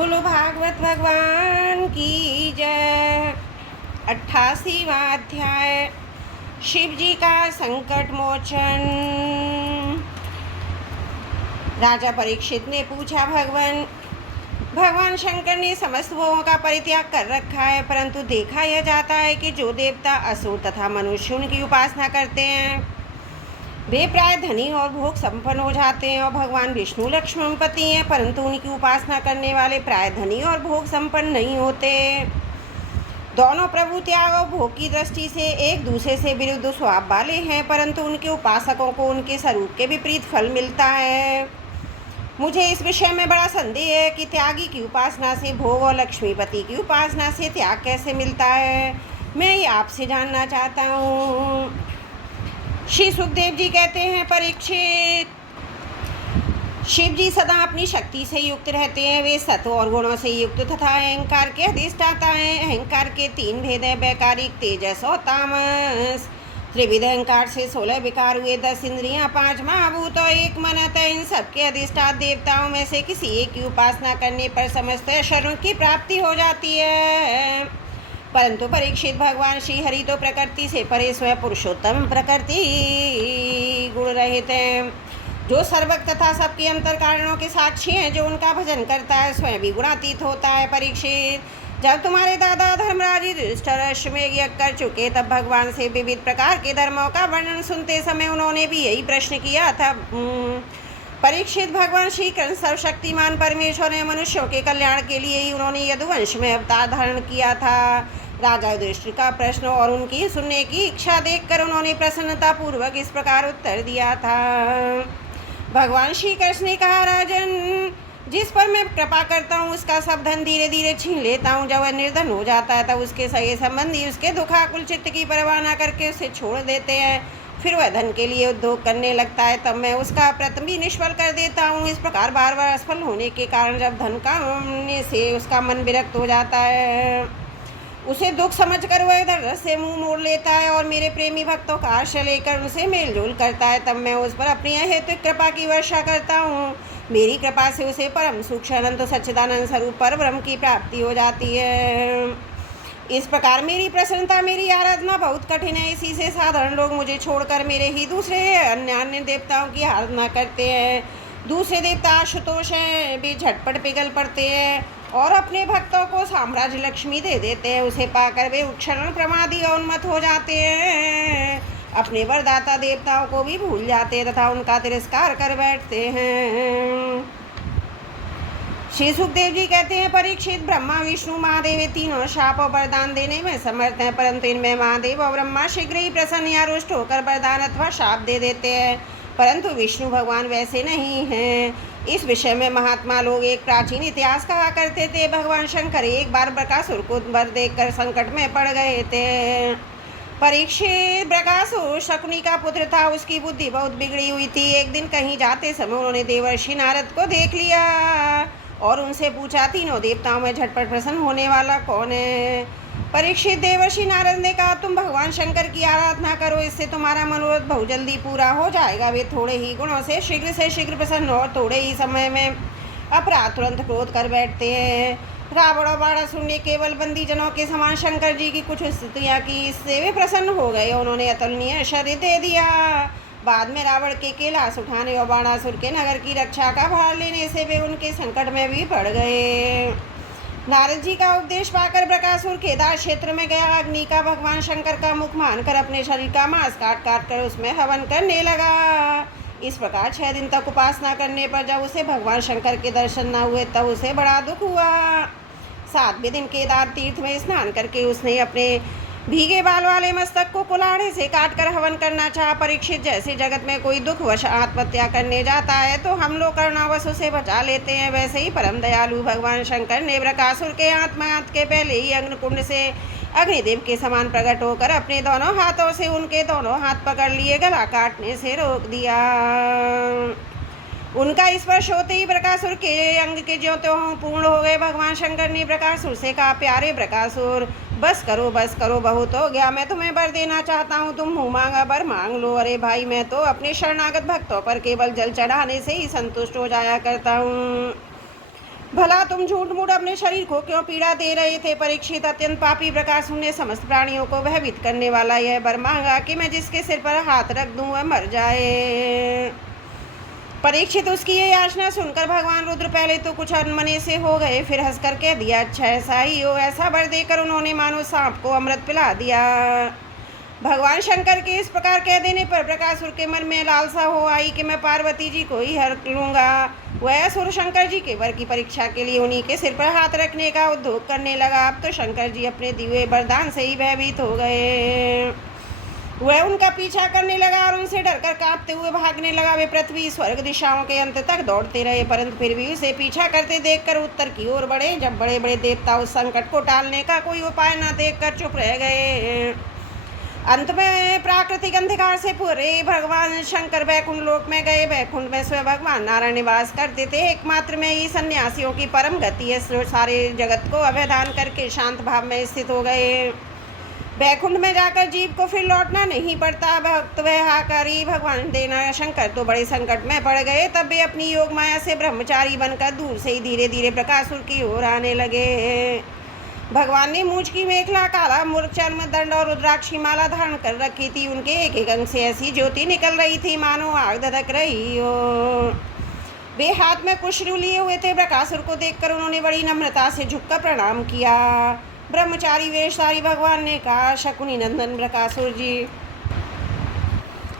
बोलो भागवत भगवान की जय। 88वां अध्याय शिव जी का संकट मोचन। राजा परीक्षित ने पूछा, भगवान शंकर ने समस्त भोगों का परित्याग कर रखा है, परंतु देखा यह जाता है कि जो देवता असुर तथा मनुष्य उनकी उपासना करते हैं वे प्राय धनी और भोग संपन्न हो जाते हैं, और भगवान विष्णु लक्ष्मणपति हैं, परंतु उनकी उपासना करने वाले प्राय धनी और भोग संपन्न नहीं होते। दोनों प्रभु त्याग और भोग की दृष्टि से एक दूसरे से विरुद्ध स्वभाव वाले हैं, परंतु उनके उपासकों को उनके स्वरूप के विपरीत फल मिलता है। मुझे इस विषय में बड़ा संदेह है कि त्यागी की उपासना से भोग और लक्ष्मीपति की उपासना से त्याग कैसे मिलता है। मैं ये आपसे जानना चाहता हूँ। श्री सुखदेव जी कहते हैं, परीक्षित, शिव जी सदा अपनी शक्ति से युक्त रहते हैं। वे सत्व और गुणों से युक्त तथा अहंकार के अधिष्ठाता हैं। अहंकार के 3 भेद हैं, वैकारिक, तेजस और तामस। त्रिविध अहंकार से 16 विकार हुए, 10 इंद्रियां, 5 महाभूत और 1 मन। अतः इन सबके अधिष्ठात देवताओं में से किसी एक की उपासना करने पर समस्त ऐश्वर्यों की प्राप्ति हो जाती है। परंतु परीक्षित, भगवान श्री हरि तो प्रकृति से परे स्वयं पुरुषोत्तम प्रकृति गुण रहित हैं, जो सर्वक तथा सबके अंतर कारणों के साक्षी हैं। जो उनका भजन करता है स्वयं भी गुणातीत होता है। परीक्षित, जब तुम्हारे दादा धर्मराज युधिष्ठिर अश्वमेध यज्ञ कर चुके, तब भगवान से विविध प्रकार के धर्मों का वर्णन सुनते समय उन्होंने भी यही प्रश्न किया था। परीक्षित, भगवान श्री कृष्ण सर्वशक्तिमान परमेश्वर ने मनुष्यों के कल्याण के लिए ही उन्होंने यदुवंश में अवतार धारण किया था। राजा युधिष्ठिर का प्रश्न और उनकी सुनने की इच्छा देखकर उन्होंने प्रसन्नता पूर्वक इस प्रकार उत्तर दिया था। भगवान श्री कृष्ण ने कहा, राजन, जिस पर मैं कृपा करता हूँ उसका सब धन धीरे धीरे छीन लेता हूँ। जब वह निर्धन हो जाता है तब उसके सगे संबंधी उसके दुखाकुल चित्त की परवाह न करके उसे छोड़ देते हैं। फिर वह धन के लिए उद्योग करने लगता है, तब मैं उसका प्रयत्न भी निष्फल कर देता हूँ। इस प्रकार बार बार असफल होने के कारण जब धन कामने से उसका मन विरक्त हो जाता है, उसे दुख समझकर वह इधर से मुंह मोड़ लेता है और मेरे प्रेमी भक्तों का आश्रय लेकर उनसे मेलजोल करता है। तब मैं उस पर अपनी हेतु कृपा की वर्षा करता हूँ। मेरी कृपा से उसे परम सूक्ष्म अनंत सच्चिदानंद स्वरूप पर ब्रह्म की प्राप्ति हो जाती है। इस प्रकार मेरी प्रसन्नता, मेरी आराधना बहुत कठिन है। इसी से साधारण लोग मुझे छोड़कर मेरे ही दूसरे अन्य देवताओं की आराधना करते हैं। दूसरे देवता आशुतोष हैं, वे झटपट पिघल पड़ते हैं और अपने भक्तों को साम्राज्य लक्ष्मी दे देते हैं। उसे पाकर वे क्षण प्रमादी और उन्मत्त हो जाते हैं, अपने वरदाता देवताओं को भी भूल जाते हैं तथा उनका तिरस्कार कर बैठते हैं। श्री सुखदेव जी कहते हैं, परीक्षित, ब्रह्मा विष्णु महादेव तीनों शाप और वरदान देने में समर्थ हैं, परंतु इनमें महादेव और ब्रह्मा शीघ्र ही प्रसन्न या रुष्ट होकर वरदान अथवा शाप दे देते हैं, परंतु विष्णु भगवान वैसे नहीं हैं। इस विषय में महात्मा लोग एक प्राचीन इतिहास कहा करते थे। भगवान शंकर एक बार बकासुर को वर देखकर संकट में पड़ गए थे। परीक्षित, बकासुर शकुनी का पुत्र था। उसकी बुद्धि बहुत बिगड़ी हुई थी। एक दिन कहीं जाते समय उन्होंने देवर्षि नारद को देख लिया और उनसे पूछा, तीनों देवताओं में झटपट प्रसन्न होने वाला कौन है? परीक्षित, देवर्षि नारद ने कहा, तुम भगवान शंकर की आराधना करो, इससे तुम्हारा मनोरथ बहुत जल्दी पूरा हो जाएगा। वे थोड़े ही गुणों से शीघ्र प्रसन्न और थोड़े ही समय में अपराध तुरंत क्रोध कर बैठते हैं। रावण और बाणासुर ने केवल बंदी जनों के समान शंकर जी की कुछ स्तुतियाँ की, इससे वे प्रसन्न हो गए। उन्होंने अतुलनीय शरीर दे दिया। बाद में रावण के कैलाश उठाने और बाणासुर के नगर की रक्षा का भार लेने से वे उनके संकट में भी पड़ गए। नारद जी का उपदेश पाकर बकासुर केदार क्षेत्र में गया। अग्नि का भगवान शंकर का मुख मानकर अपने शरीर का मांस काट काट कर उसमें हवन करने लगा। इस प्रकार 6 दिन तक उपासना करने पर जब उसे भगवान शंकर के दर्शन न हुए तब उसे बड़ा दुख हुआ। 7वें दिन केदार तीर्थ में स्नान करके उसने अपने भीगे बाल वाले मस्तक को कुल्हाड़े से काटकर हवन करना चाहा। परीक्षित, जैसे जगत में कोई दुखवश आत्महत्या करने जाता है तो हम लोग करुणावश उसे बचा लेते हैं, वैसे ही परम दयालु भगवान शंकर ने बकासुर के आत्मघात के पहले ही अग्निकुंड से अग्निदेव के समान प्रकट होकर अपने दोनों हाथों से उनके दोनों हाथ पकड़ लिए, गला काटने से रोक दिया। उनका स्पर्श होते ही बकासुर के अंग के ज्यों त्यों पूर्ण हो गए। भगवान शंकर ने बकासुर से कहा, प्यारे बकासुर, बस करो, बहुत हो गया। मैं तुम्हें वर देना चाहता हूँ, तुम मुँह मांगा वर मांग लो। अरे भाई, मैं तो अपने शरणागत भक्तों पर केवल जल चढ़ाने से ही संतुष्ट हो जाया करता हूँ। भला तुम झूठ मूठ अपने शरीर को क्यों पीड़ा दे रहे थे परीक्षित? अत्यंत पापी प्रकाशुर ने समस्त प्राणियों को भयभीत करने वाला यह वर मांगा कि मैं जिसके सिर पर हाथ रख दूं वह मर जाए। परीक्षित उसकी ये याचना सुनकर भगवान रुद्र पहले तो कुछ अनमने से हो गए, फिर हंसकर कह दिया, अच्छा ऐसा ही हो। ऐसा वर देकर उन्होंने मानो सांप को अमृत पिला दिया। भगवान शंकर के इस प्रकार कह देने पर प्रकाशुर के मन में लालसा हो आई कि मैं पार्वती जी को ही हर लूँगा। वह असुर शंकर जी के वर की परीक्षा के लिए उन्हीं के सिर पर हाथ रखने का उद्योग करने लगा। अब तो शंकर जी अपने दिए वरदान से ही भयभीत हो गए। वह उनका पीछा करने लगा और उनसे डरकर कांपते हुए भागने लगा। वे पृथ्वी स्वर्ग दिशाओं के अंत तक दौड़ते रहे, परंतु फिर भी उसे पीछा करते देखकर उत्तर की ओर बढ़े। जब बड़े बड़े देवता उस संकट को टालने का कोई उपाय न देखकर चुप रह गए, अंत में प्राकृतिक अंधकार से पूरे भगवान शंकर वैकुंठ लोक में गए। वैकुंठ में स्वयं भगवान नारायण निवास करते थे। एकमात्र में ही सन्यासियों की परम गति है। सारे जगत को अवैधान करके शांत भाव में स्थित हो गए। वैकुंठ में जाकर जीव को फिर लौटना नहीं पड़ता। भक्त वह हाकारी भगवान देना शंकर तो बड़े संकट में पड़ गए। तब वे अपनी योग माया से ब्रह्मचारी बनकर दूर से ही धीरे धीरे प्रकाशुर की ओर आने लगे। भगवान ने मूंछ की मेखला, काला मूर्ख चर्म दंड और रुद्राक्षी माला धारण कर रखी थी। उनके एक एक अंग से ऐसी ज्योति निकल रही थी मानो आग धधक रही हो। वे हाथ में कुशरू लिए हुए थे। प्रकाशुर को देखकर उन्होंने बड़ी नम्रता से झुककर प्रणाम किया। ब्रह्मचारी वेशधारी भगवान ने कहा, शकुनी नंदन प्रकाशुर जी,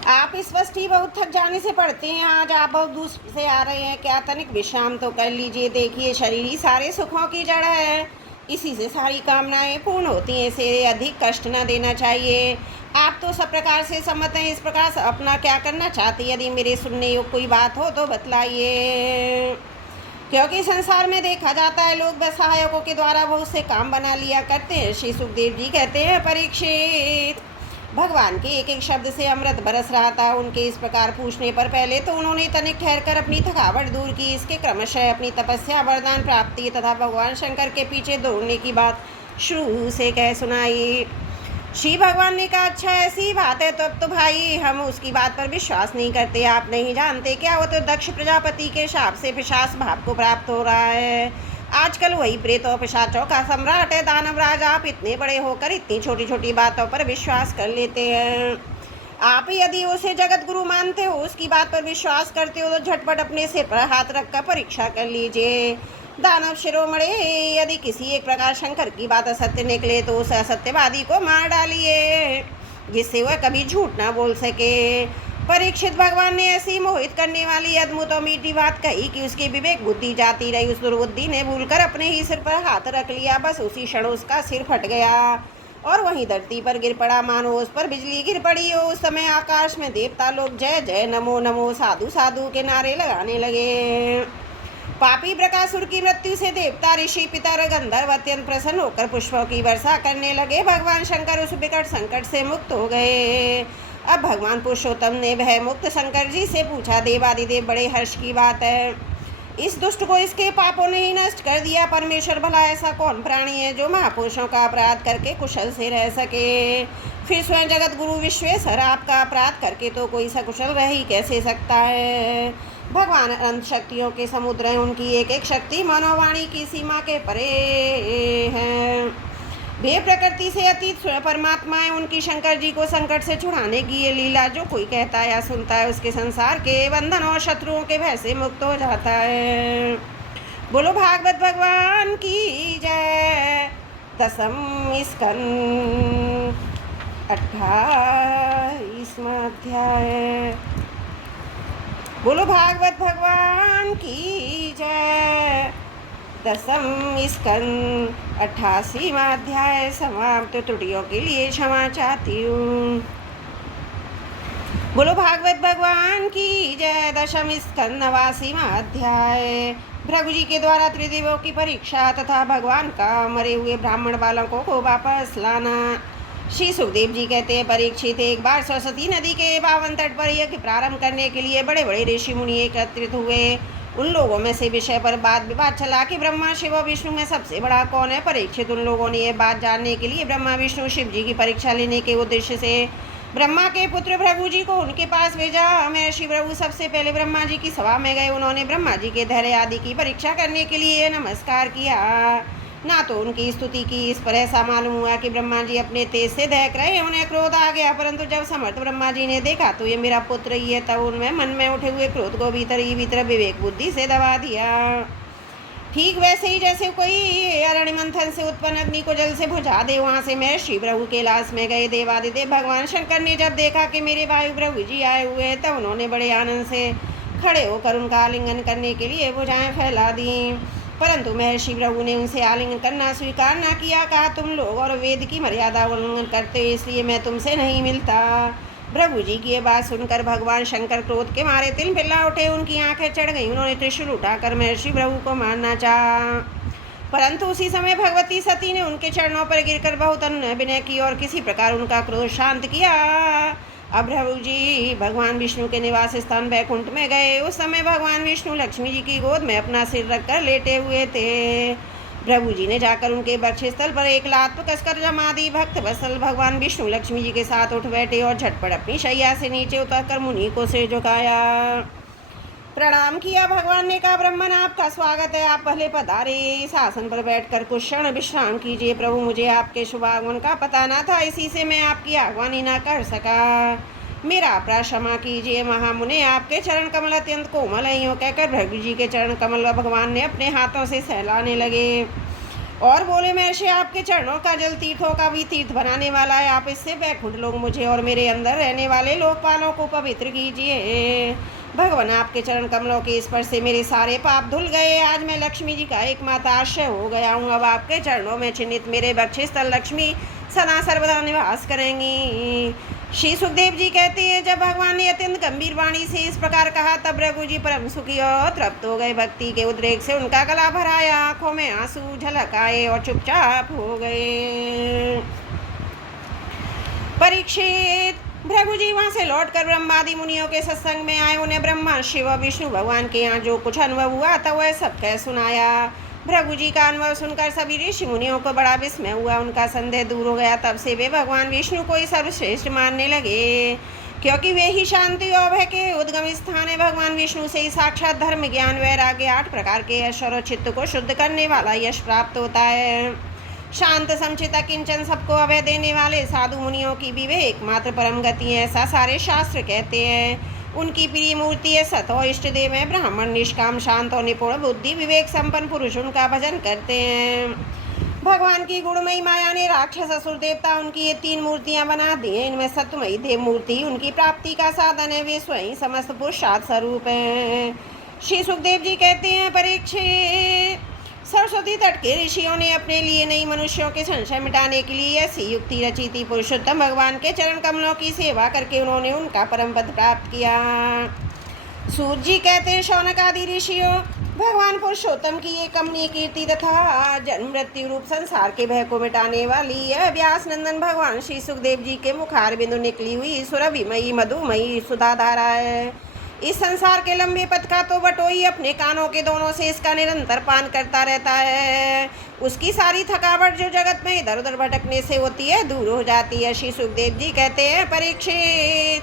आप इस वस्ती बहुत थक जाने से पड़ते हैं। आज आप बहुत दूर से आ रहे हैं, क्या तनिक विश्राम तो कर लीजिए। देखिए, शरीर ही सारे सुखों की जड़ है, इसी से सारी कामनाएं पूर्ण होती हैं। इसे अधिक कष्ट न देना चाहिए। आप तो सब प्रकार से सम्मत हैं, इस प्रकार से अपना क्या करना चाहते हैं? यदि मेरे सुनने योग्य कोई बात हो तो बतलाइए, क्योंकि संसार में देखा जाता है लोग सहायकों के द्वारा बहुत से काम बना लिया करते हैं। श्री सुखदेव जी कहते हैं, परीक्षित, भगवान के एक एक शब्द से अमृत बरस रहा था। उनके इस प्रकार पूछने पर पहले तो उन्होंने तनिक ठहरकर अपनी थकावट दूर की। इसके क्रमशः अपनी तपस्या, वरदान प्राप्ति तथा भगवान शंकर के पीछे दौड़ने की बात शुरू से कह सुनाई। श्री भगवान ने कहा, अच्छा ऐसी बात है, तो अब तो भाई हम उसकी बात पर विश्वास नहीं करते। आप नहीं जानते क्या, वो तो दक्ष प्रजापति के शाप से पिशाच भाव को प्राप्त हो रहा है। आजकल वही प्रेतों पिशाचों का सम्राट है। दानवराज, आप इतने बड़े होकर इतनी छोटी छोटी बातों पर विश्वास कर लेते हैं। आप यदि उसे जगत गुरु मानते हो, उसकी बात पर विश्वास करते हो, तो झटपट अपने सिर पर हाथ रखकर परीक्षा कर लीजिए। दानव शिरोमणे, यदि किसी एक प्रकार शंकर की बात असत्य निकले तो उस असत्यवादी को मार डालिए, जिससे वह कभी झूठ ना बोल सके। परीक्षित, भगवान ने ऐसी मोहित करने वाली अद्भुत और मीठी बात कही कि उसकी विवेक बुद्धि जाती रही। उस दुर्बुद्धि ने भूलकर अपने ही सिर पर हाथ रख लिया। बस उसी क्षण उसका सिर फट गया और वहीं धरती पर गिर पड़ा, मानो उस पर बिजली गिर पड़ी हो। उस समय आकाश में देवता लोग जय जय, नमो नमो, साधु साधु के नारे लगाने लगे। पापी प्रकाशुर की मृत्यु से देवता, ऋषि, पितर, गंधर्व अत्यंत प्रसन्न होकर पुष्पों की वर्षा करने लगे। भगवान शंकर उस विकट संकट से मुक्त हो गए। अब भगवान पुरुषोत्तम ने भय मुक्त शंकर जी से पूछा, देवादिदेव, बड़े हर्ष की बात है, इस दुष्ट को इसके पापों ने ही नष्ट कर दिया। परमेश्वर, भला ऐसा कौन प्राणी है जो महापुरुषों का अपराध करके कुशल से रह सके? फिर स्वयं जगत गुरु विश्वेश्वर आपका अपराध करके तो कोई सकुशल रह ही कैसे सकता है? भगवान अनंत शक्तियों के समुद्र हैं। उनकी एक एक शक्ति मनोवाणी की सीमा के परे है। वे प्रकृति से अतीत स्वयं परमात्मा है। उनकी शंकर जी को संकट से छुड़ाने की ये लीला जो कोई कहता है या सुनता है, उसके संसार के बंधन और शत्रुओं के भय से मुक्त हो जाता है। बोलो भागवत भगवान की जय। दसम स्कंद 28वां अध्याय। बोलो भागवत भगवान की जय। दसम स्कंद 88वां अध्याय समाप्त। त्रुटियों के लिए क्षमा चाहती हूँ। बोलो भागवत भगवान की जय। दशम स्कंद 89वां अध्याय। भृगु जी के द्वारा त्रिदेवों की परीक्षा तथा भगवान का मरे हुए ब्राह्मण बालकों को वापस लाना। श्री सुखदेव जी कहते हैं, परीक्षित, एक बार सरस्वती नदी के पावन तट पर यज्ञ प्रारंभ करने के लिए बड़े बड़े ऋषि मुनि एकत्रित हुए। उन लोगों में से विषय पर वाद विवाद चला कि ब्रह्मा, शिव और विष्णु में सबसे बड़ा कौन है। परीक्षित, उन लोगों ने यह बात जानने के लिए ब्रह्मा, विष्णु, शिव जी की परीक्षा लेने के उद्देश्य से ब्रह्मा के पुत्र भृगु जी को उनके पास भेजा। महर्षि भृगु सबसे पहले ब्रह्मा जी की सभा में गए। उन्होंने ब्रह्मा जी के धैर्य आदि की परीक्षा करने के लिए नमस्कार किया। ना तो उनकी स्तुति की, इस पर ऐसा मालूम हुआ कि ब्रह्मा जी अपने तेज से दहक रहे। उन्हें क्रोध आ गया, परंतु जब समर्थ ब्रह्मा जी ने देखा तो ये मेरा पुत्र ही है, तब उनमें मन में उठे हुए क्रोध को भीतर ही भीतर विवेक बुद्धि से दबा दिया। ठीक वैसे ही जैसे कोई अरण्य मंथन से उत्पन्न अग्नि को जल से बुझा दे, वहाँ से महर्षि भृगु कैलाश में गए। देवादिदेव भगवान शंकर ने जब देखा कि मेरे वायु भृगु जी आए हुए हैं, तब उन्होंने बड़े आनंद से खड़े होकर उनका आलिंगन करने के लिए भुजाएं फैला दी। परंतु महर्षि भृगु ने उनसे आलिंगन करना स्वीकार न किया। कहा, तुम लोग और वेद की मर्यादा उल्लंघन करते हो, इसलिए मैं तुमसे नहीं मिलता। भृगु जी की ये बात सुनकर भगवान शंकर क्रोध के मारे तिल पिल्ला उठे। उनकी आंखें चढ़ गईं। उन्होंने त्रिशूल उठाकर महर्षि भृगु को मारना चाहा, परंतु उसी समय भगवती सती ने उनके चरणों पर गिरकर बहुत विनय की और किसी प्रकार उनका क्रोध शांत किया। अब भृगु जी भगवान विष्णु के निवास स्थान वैकुंठ में गए। उस समय भगवान विष्णु लक्ष्मी जी की गोद में अपना सिर रखकर लेटे हुए थे। भृगु जी ने जाकर उनके वक्षस्थल पर एक लात कसकर जमा दी। भक्त वत्सल भगवान विष्णु लक्ष्मी जी के साथ उठ बैठे और झटपट अपनी शैया से नीचे उतरकर मुनि को सिर झुकाया, प्रणाम किया। भगवान ने कहा, ब्रह्मन आपका स्वागत है, आप पहले पधारे। इस आसन पर बैठकर कुछ क्षण विश्राम कीजिए। प्रभु, मुझे आपके शुभागमन का पता न था, इसी से मैं आपकी आगवानी न कर सका, मेरा अपराध क्षमा कीजिए। महामुने, आपके चरण कमल अत्यंत कोमल है। यूँ कहकर भृगु जी के चरण कमल भगवान ने अपने हाथों से सहलाने लगे और बोले, महर्षि, आपके चरणों का जल तीर्थों का भी तीर्थ बनाने वाला है। आप इससे बैकुंठ लोग मुझे और मेरे अंदर रहने वाले लोकपालों को पवित्र कीजिए। भगवान, आपके चरण कमलों के स्पर्श से मेरे सारे पाप धुल गए। आज मैं लक्ष्मी जी का एकमात्र आश्रय हो गया हूँ। अब आपके चरणों में चिन्हित मेरे वक्षस्थल लक्ष्मी सदा सर्वदा निवास करेंगी। श्री सुखदेव जी कहते हैं, जब भगवान ने अत्यंत गंभीर वाणी से इस प्रकार कहा, तब भृगु जी परम सुखी और तृप्त हो गए। भक्ति के उद्रेक से उनका गला भराया, आंखों में आंसू झलक आए और चुपचाप हो गए। परीक्षित, भृगु जी वहाँ से लौटकर ब्रह्मादि मुनियों के सत्संग में आए। उन्हें ब्रह्मा, शिव, विष्णु भगवान के यहाँ जो कुछ अनुभव हुआ था वह सब कह सुनाया। भृगु जी का अनुभव सुनकर सभी ऋषि मुनियों को बड़ा विस्मय हुआ। उनका संदेह दूर हो गया। तब से वे भगवान विष्णु को ही सर्वश्रेष्ठ मानने लगे, क्योंकि वे ही शांति और भय के उद्गम स्थान है। भगवान विष्णु से ही साक्षात धर्म, ज्ञान, वैराग्य, 8 प्रकार के यश और चित्त को शुद्ध करने वाला यश प्राप्त होता है। शांत, समचित, किंचन, सबको अभय देने वाले साधु मुनियों की भी वे एकमात्र परम गति है, ऐसा सारे शास्त्र कहते हैं। उनकी प्रिय मूर्ति है, सत और इष्ट देव है। ब्राह्मण निष्काम, शांत और निपुण बुद्धि, विवेक संपन्न पुरुष उनका भजन करते हैं। भगवान की गुणमयी माया ने राक्षस, असुर, देवता उनकी ये 3 मूर्तियां बना दी हैं। इनमें सत्वमयी देव मूर्ति उनकी प्राप्ति का साधन है। वे स्वयं समस्त पुरुषार्थ स्वरूप हैं। श्री सुखदेव जी कहते हैं, परीक्षित, सरस्वती तट के ऋषियों ने अपने लिए नहीं मनुष्यों के संशय मिटाने के लिए ऐसी युक्ति रची थी। पुरुषोत्तम भगवान के चरण कमलों की सेवा करके उन्होंने उनका परम पद प्राप्त किया। सूत जी कहते हैं, शौनक आदि ऋषियों, भगवान पुरुषोत्तम की ये कमनीय कीर्ति तथा जन्म मृत्यु रूप संसार के भय को मिटाने वाली यह व्यास नंदन भगवान श्री सुखदेव जी के मुखार बिंदु निकली हुई सुरभिमयी मधुमयी सुधाधारा है। इस संसार के लंबे पथ का तो बटोई अपने कानों के दोनों से इसका निरंतर पान करता रहता है। उसकी सारी थकावट जो जगत में इधर उधर भटकने से होती है, दूर हो जाती है। श्री सुखदेव जी कहते हैं, परीक्षित,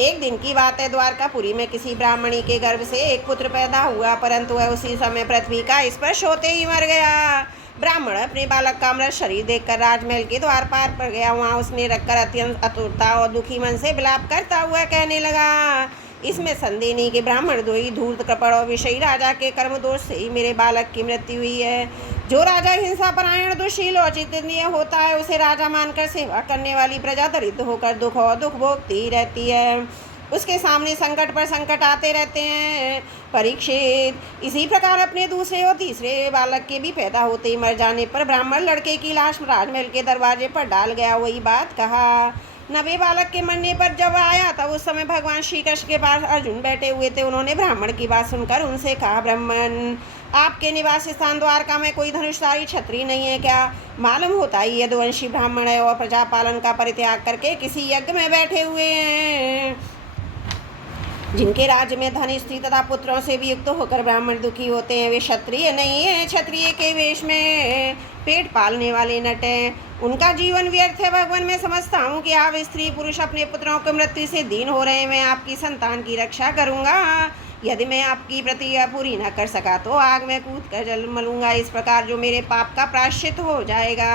एक दिन की बात है, द्वारकापुरी में किसी ब्राह्मणी के गर्भ से एक पुत्र पैदा हुआ, परंतु वह उसी समय पृथ्वी का स्पर्श होते ही मर गया। ब्राह्मण अपने बालक का मृत शरीर देखकर राजमहल के द्वार पार पर गया। वहाँ उसने रखकर अत्यंत आतुरता और दुखी मन से विलाप करता हुआ कहने लगा, इसमें संदेह नहीं कि ब्राह्मण द्रोही, धूर्त, कपड़ और विषयी राजा के कर्म दोष से ही मेरे बालक की मृत्यु हुई है। जो राजा हिंसा परायण, दुशील और चिंतनीय होता है, उसे राजा मानकर सेवा करने वाली प्रजा दरिद्र होकर दुख और दुख भोगती रहती है। उसके सामने संकट पर संकट आते रहते हैं। परीक्षित, इसी प्रकार अपने दूसरे और तीसरे बालक के भी पैदा होते ही मर जाने पर ब्राह्मण लड़के की लाश राजमहल के दरवाजे पर डाल गया। वही बात कहा। नवे बालक के मरने पर जब आया तब उस समय भगवान श्री कृष्ण के पास अर्जुन बैठे हुए थे। उन्होंने ब्राह्मण की बात सुनकर उनसे कहा, ब्राह्मण, आपके निवास स्थान द्वारका में कोई धनुषधारी क्षत्रिय नहीं है क्या? मालूम होता ही यदुवंशी ब्राह्मण है और प्रजा पालन का परित्याग करके किसी यज्ञ में बैठे हुए हैं। जिनके राज्य में धन, स्त्री तथा पुत्रों से भी युक्त होकर ब्राह्मण दुखी होते हैं, वे क्षत्रिय नहीं है। क्षत्रिय के वेश में पेट पालने वाले नट हैं। उनका जीवन व्यर्थ है। भगवान, मैं समझता हूँ कि आप स्त्री पुरुष अपने पुत्रों की मृत्यु से दीन हो रहे हैं। मैं आपकी संतान की रक्षा करूँगा। यदि मैं आपकी प्रतिज्ञा पूरी न कर सका तो आग में कूद कर जल मलूंगा। इस प्रकार जो मेरे पाप का प्रायश्चित हो जाएगा।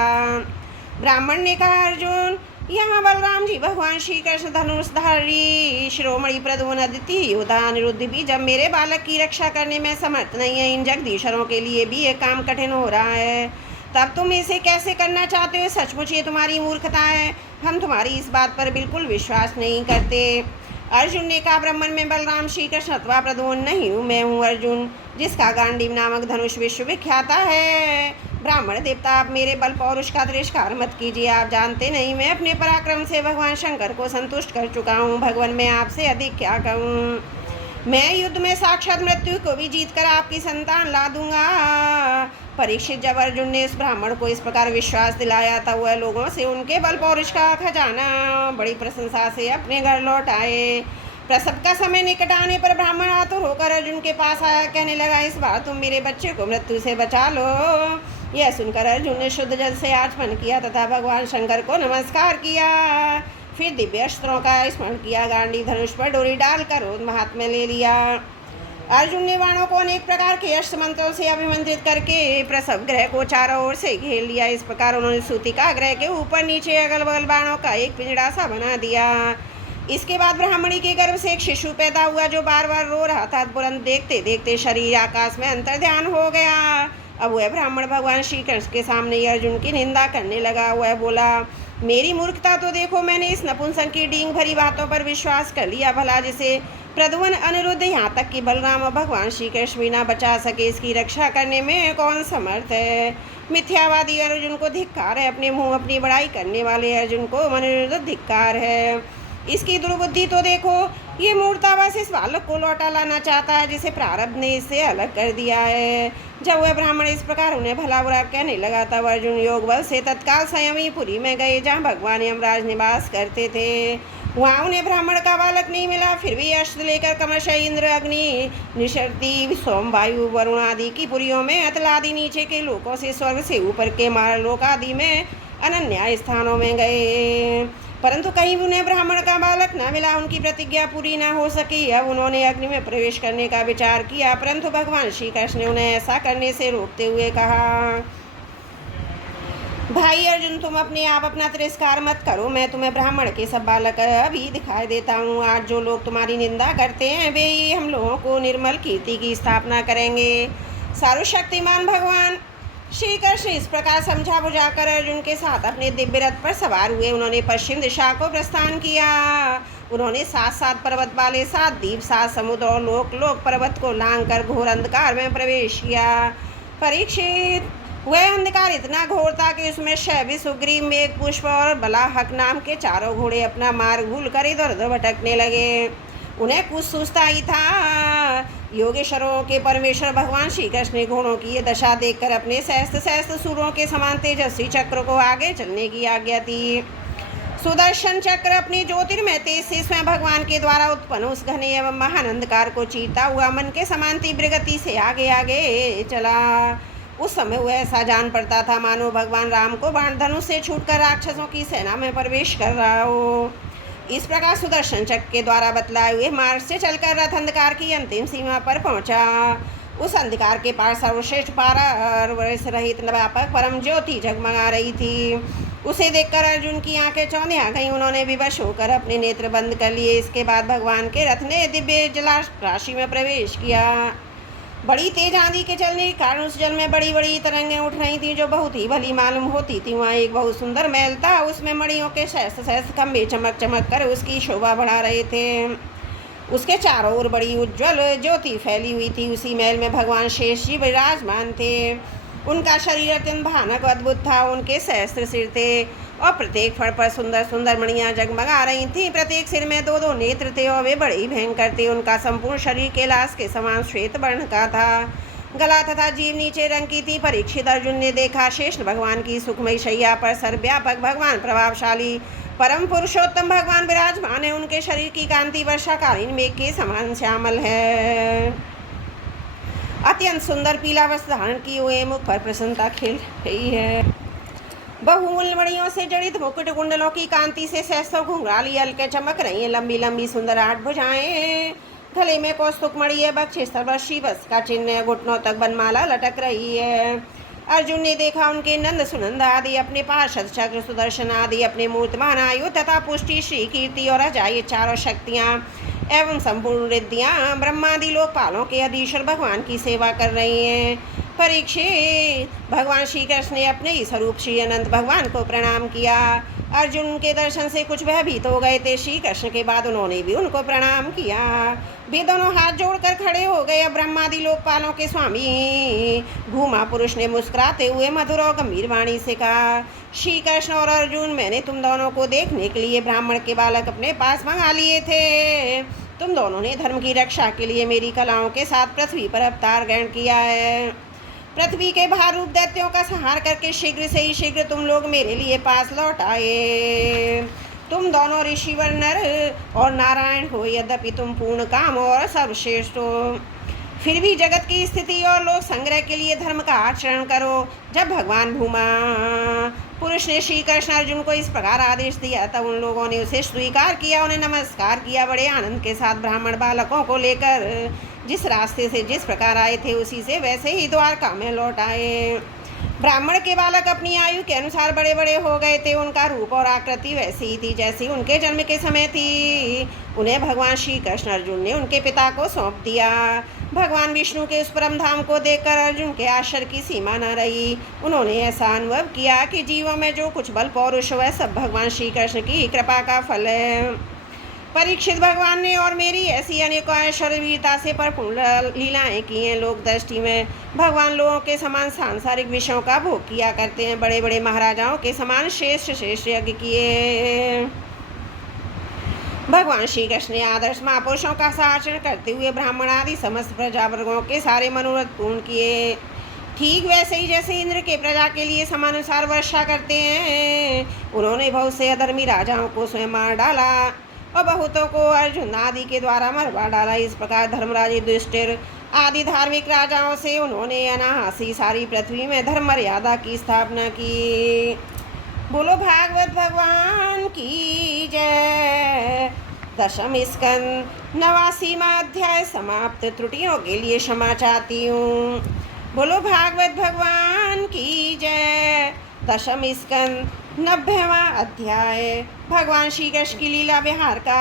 ब्राह्मण ने कहा, अर्जुन, यहाँ बलराम जी भगवान श्री कृष्ण धनुषधारी शिरोमणि प्रद्युम्न अदिति योद्धा अनिरुद्ध भी जब मेरे बालक की रक्षा करने में समर्थ नहीं है, इन जगदीश्वरों के लिए भी ये काम कठिन हो रहा है, तब तुम इसे कैसे करना चाहते हो? सचमुच ये तुम्हारी मूर्खता है। हम तुम्हारी इस बात पर बिल्कुल विश्वास नहीं करते। अर्जुन ने कहा, ब्राह्मण में बलराम श्री कृष्ण अथवा प्रद्युम्न नहीं हूँ, मैं हूँ अर्जुन, जिसका गांडीव नामक धनुष विश्वविख्यात है। ब्राह्मण देवता, आप मेरे बल पौरुष का तिरस्कार मत कीजिए। आप जानते नहीं, मैं अपने पराक्रम से भगवान शंकर को संतुष्ट कर चुका हूँ। भगवान, मैं आपसे अधिक क्या कहूँ? मैं युद्ध में साक्षात मृत्यु को भी जीतकर आपकी संतान ला दूंगा। परीक्षित, जब अर्जुन ने इस ब्राह्मण को इस प्रकार विश्वास दिलाया तब वह लोगों से उनके बल पौरुष का खजाना बड़ी प्रशंसा से अपने घर लौट आए। प्रसव का समय निकट आने पर ब्राह्मण आतुर होकर अर्जुन के पास आया, कहने लगा, इस बार तुम मेरे बच्चे को मृत्यु से बचा लो। यह सुनकर अर्जुन ने शुद्ध जल से आचमन किया तथा भगवान शंकर को नमस्कार किया। फिर दिव्य अस्त्रों का स्मरण किया, गांडी धनुष पर डोरी डालकर क्रोध हाथ में ले लिया। अर्जुन ने बाणों को अनेक प्रकार के अस्त्र मंत्रों से अभिमंत्रित करके प्रसव ग्रह को चारों ओर से घेर लिया। इस प्रकार उन्होंने सूतिका ग्रह के ऊपर नीचे अगल बगल बाणों का एक पिंजड़ा सा बना दिया। इसके बाद ब्राह्मणी के गर्भ से एक शिशु पैदा हुआ जो बार बार रो रहा था। तुरंत देखते देखते शरीर आकाश में अंतर्ध्यान हो गया। अब वह ब्राह्मण भगवान श्री कृष्ण के सामने अर्जुन की निंदा करने लगा। वह बोला, मेरी मूर्खता तो देखो, मैंने इस नपुंसक की डींग भरी बातों पर विश्वास कर लिया। भला जिसे प्रद्युम्न अनिरुद्ध यहाँ तक कि बलराम और भगवान श्री कृष्ण भी ना बचा सके, इसकी रक्षा करने में कौन समर्थ है? मिथ्यावादी अर्जुन को धिक्कार है। अपने मुंह अपनी बड़ाई करने वाले अर्जुन को अनिरुद्ध धिक्कार है। इसकी दुर्बुद्धि तो देखो, ये मूर्ता बस इस बालक को लौटा लाना चाहता है जिसे प्रारब्ध ने इससे अलग कर दिया है। जब वह ब्राह्मण इस प्रकार उन्हें भला बुरा कहने लगा तब अर्जुन योग बल से तत्काल संयमी पुरी में गए जहाँ भगवान यमराज निवास करते थे। वहाँ उन्हें ब्राह्मण का बालक नहीं मिला। फिर भी अस्त्र लेकर क्रमशः इंद्र, अग्नि, निषर्ति, सोम, वायु, वरुण आदि की पुरियों में, अतल आदि नीचे के लोकों से, स्वर्ग से ऊपर के मारलोक आदि में अनन्य स्थानों में गए, परंतु कहीं भी उन्हें ब्राह्मण का बालक न मिला। उनकी प्रतिज्ञा पूरी न हो सकी। अब उन्होंने अग्नि में प्रवेश करने का विचार किया, परंतु भगवान श्री कृष्ण ने उन्हें ऐसा करने से रोकते हुए कहा, भाई अर्जुन, तुम अपने आप अपना तिरस्कार मत करो। मैं तुम्हें ब्राह्मण के सब बालक अभी दिखाई देता हूँ। आज जो लोग तुम्हारी निंदा करते हैं वे ही हम लोगों को निर्मल कीर्ति की स्थापना करेंगे। सर्वशक्तिमान भगवान श्री कृष्ण इस प्रकार समझा बुझाकर अर्जुन के साथ अपने दिव्य रथ पर सवार हुए। उन्होंने पश्चिम दिशा को प्रस्थान किया। उन्होंने 7 पर्वत वाले 7 द्वीप, 7 समुद्र और लोक लोक पर्वत को लांघकर घोर अंधकार में प्रवेश किया। परीक्षित, वह अंधकार इतना घोर था कि उसमें शैवी, सुग्रीव, मेघ, पुष्प और बलाहक नाम के चारों घोड़े अपना मार्ग भूल कर इधर उधर भटकने लगे। उन्हें कुछ सूझता ही था। योगेश्वरों के परमेश्वर भगवान श्री कृष्ण ने घोड़ों की ये दशा देखकर अपने सहस्त्र सूरों के समान तेजस्वी चक्र को आगे चलने की आज्ञा दी। सुदर्शन चक्र अपनी ज्योतिर्मय तेज से स्वयं भगवान के द्वारा उत्पन्न उस घने एवं महान अंधकार को चीरता हुआ मन के समान तीव्र गति से आगे आगे चला। उस समय वह ऐसा जान पड़ता था मानो भगवान राम को बाण धनुष से छूटकर राक्षसों की सेना में प्रवेश कर रहा हो। इस प्रकार सुदर्शन चक्र के द्वारा बतलाए हुए मार्ग से चलकर रथ अंधकार की अंतिम सीमा पर पहुंचा। उस अंधकार के पार सर्वश्रेष्ठ पारस रहित व्यापक परम ज्योति जगमगा रही थी। उसे देखकर अर्जुन की आंखें चौंधिया गईं। उन्होंने विवश होकर अपने नेत्र बंद कर लिए। इसके बाद भगवान के रथ ने दिव्य जलाशय में प्रवेश किया। बड़ी तेज आंधी के चलने के कारण उस जल में बड़ी बड़ी तरंगें उठ रही थीं जो बहुत ही भली मालूम होती थी। वहाँ एक बहुत सुंदर महल था। उसमें मणियों के सहस्त्र खंभे चमक चमक कर उसकी शोभा बढ़ा रहे थे। उसके चारों ओर बड़ी उज्ज्वल ज्योति फैली हुई थी। उसी महल में भगवान शेष जी विराजमान थे। उनका शरीर अत्यंत भयानक अद्भुत था। उनके सहस्त्र सिर थे और प्रत्येक फड़ पर सुंदर सुंदर मणियाँ जगमगा रही थीं। प्रत्येक सिर में 2-2 नेत्र थे और वे बड़े ही भयंकर थे। उनका संपूर्ण शरीर कैलाश के समान श्वेत वर्ण का था। गला तथा जीभ नीचे रंग की थी। परीक्षित, अर्जुन ने देखा शेष भगवान की सुखमयी शैया पर सर्वव्यापक भगवान, प्रभावशाली परम पुरुषोत्तम भगवान विराजमान है। उनके शरीर की कांति वर्षाकालीन मेघ के समान श्यामल है। अत्यंत सुंदर पीला वस्त्र धारण किए हुए मुख पर प्रसन्नता खिल रही है। बहुमूल्य मणियों से जड़ित मुकुट कुंडलों की कांति से सहस्त्रों घुंघराली हल्के चमक रही हैं। लंबी लंबी सुंदर 8 भुजाएं, गले में कौस्तुक मणि है, बक्षिस बस का चिन्ह है, घुटनों तक बनमाला लटक रही है। अर्जुन ने देखा उनके नंद सुनंद आदि, अपने पार्षद चक्र सुदर्शन आदि, अपने मूर्तमान आयु तथा पुष्टि श्री कीर्ति और अजाय चारों शक्तियाँ एवं संपूर्ण रिद्धियाँ ब्रह्मादि लोकपालों के अधीश्वर भगवान की सेवा कर रही हैं। परीक्षित, भगवान श्री कृष्ण ने अपने ही स्वरूप श्री अनंत भगवान को प्रणाम किया। अर्जुन के दर्शन से कुछ भयभीत हो गए थे। श्री कृष्ण के बाद उन्होंने भी उनको प्रणाम किया। वे दोनों हाथ जोड़कर खड़े हो गए। ब्रह्मादि लोकपालों के स्वामी भूमा पुरुष ने मुस्कुराते हुए मधुर और गंभीर वाणी से कहा, श्री कृष्ण और अर्जुन, मैंने तुम दोनों को देखने के लिए ब्राह्मण के बालक अपने पास मंगा लिए थे। तुम दोनों ने धर्म की रक्षा के लिए मेरी कलाओं के साथ पृथ्वी पर अवतार ग्रहण किया है। पृथ्वी के भार रूप दैत्यों का संहार करके शीघ्र से ही शीघ्र तुम लोग मेरे लिए पास लौट आए। तुम दोनों ऋषिवर नर और नारायण हो, यद्यपि तुम पूर्ण काम और सर्वश्रेष्ठ हो, फिर भी जगत की स्थिति और लोक संग्रह के लिए धर्म का आचरण करो। जब भगवान भूमा पुरुष ने श्री कृष्ण अर्जुन को इस प्रकार आदेश दिया तब उन लोगों ने उसे स्वीकार किया, उन्हें नमस्कार किया। बड़े आनंद के साथ ब्राह्मण बालकों को लेकर जिस रास्ते से जिस प्रकार आए थे उसी से वैसे ही द्वारका में लौट आए। ब्राह्मण के बालक अपनी आयु के अनुसार बड़े बड़े हो गए थे। उनका रूप और आकृति वैसी ही थी जैसी उनके जन्म के समय थी। उन्हें भगवान श्री कृष्ण अर्जुन ने उनके पिता को सौंप दिया। भगवान विष्णु के उस परम धाम को देखकर अर्जुन के आश्चर्य की सीमा न रही। उन्होंने ऐसा अनुभव किया कि जीवों में जो कुछ बल पौरुष वह सब भगवान श्री कृष्ण की कृपा का फल है। परीक्षित, भगवान ने और मेरी ऐसी अनेकों ऐश्वर्य वीरता से भरपूर लीलाएं की हैं। लोक दृष्टि में भगवान लोगों के समान सांसारिक विषयों का भोग किया करते हैं। बड़े बड़े महाराजाओं के समान श्रेष्ठ श्रेष्ठ यज्ञ किए। भगवान श्री कृष्ण ने आदर्श महापुरुषों का आचरण करते हुए ब्राह्मण आदि समस्त प्रजावर्गों के सारे मनोरथ पूर्ण किए। ठीक वैसे ही जैसे इंद्र के प्रजा के लिए समानुसार वर्षा करते हैं, उन्होंने बहुत से अधर्मी राजाओं को स्वयं मार डाला और बहुतों को अर्जुन आदि के द्वारा मरवा डाला। इस प्रकार धर्मराज युधिष्ठिर आदि धार्मिक राजाओं से उन्होंने अनायासी सारी पृथ्वी में धर्म मर्यादा की स्थापना की। बोलो भागवत भगवान की जय। दशम स्कंद 89वां अध्याय समाप्त। त्रुटियों के लिए क्षमा चाहती हूँ। बोलो भागवत भगवान की जय। दशम स्कंद 90वां अध्याय। भगवान श्री कृष्ण की लीला विहार का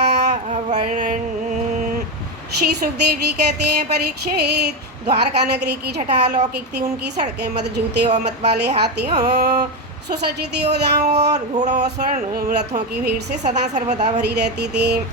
वर्णन। श्री सुखदेव जी कहते हैं, परीक्षित, द्वारका नगरी की छठा अलौकिक थी। उनकी सड़कें मत जूते और मत वाले हाथियों, सुसज्जित योद्धाओं और घोड़ों स्वर्ण रथों की भीड़ से सदा सर्वदा भरी रहती थी।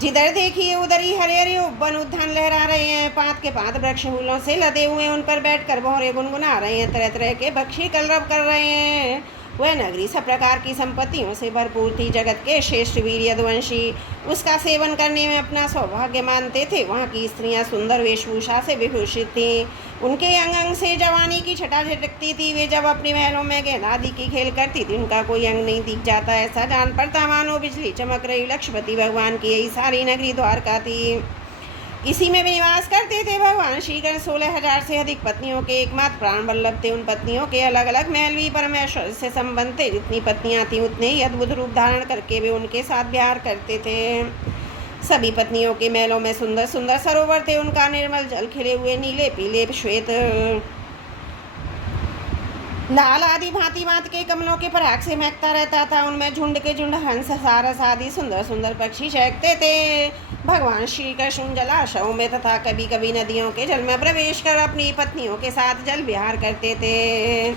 जिधर देखिए उधर ही हरे हरे वन उद्यान लहरा रहे हैं। पात के पात वृक्ष फूलों से लदे हुए, उन पर बैठकर भौरे गुनगुना रहे हैं, तरह तरह के पक्षी कलरव कर रहे हैं। वह नगरी सब प्रकार की संपत्तियों से भरपूर थी। जगत के श्रेष्ठ वीर यदुवंशी उसका सेवन करने में अपना सौभाग्य मानते थे। वहाँ की स्त्रियाँ सुंदर वेशभूषा से विभूषित थीं। उनके अंग अंग से जवानी की छटा झटकती थी। वे जब अपने महलों में गेंदादी की खेल करती थी, उनका कोई अंग नहीं दिख जाता। ऐसा जान पड़ता मानो बिजली चमक रही। लक्ष्मीपति भगवान की यही सारी नगरी द्वारका थी। इसी में निवास करते थे भगवान श्री कृष्ण। 16,000 से अधिक पत्नियों के एकमात्र प्राण वल्लभ थे। उन पत्नियों के अलग अलग महल भी परमेश्वर से संबंध थे। जितनी पत्नियां थीं उतने ही अद्भुत रूप धारण करके वे उनके साथ विहार करते थे। सभी पत्नियों के महलों में सुंदर सुंदर सरोवर थे। उनका निर्मल जल खिले हुए नीले पीले श्वेत लाल आदि भांति भांति के कमलों के पराग से महकता रहता था। उनमें झुंड के झुंड हंस सारस आदि सुंदर सुंदर पक्षी चहकते थे। भगवान श्री कृष्ण जलाशयों में तथा कभी कभी नदियों के जल में प्रवेश कर अपनी पत्नियों के साथ जल विहार करते थे।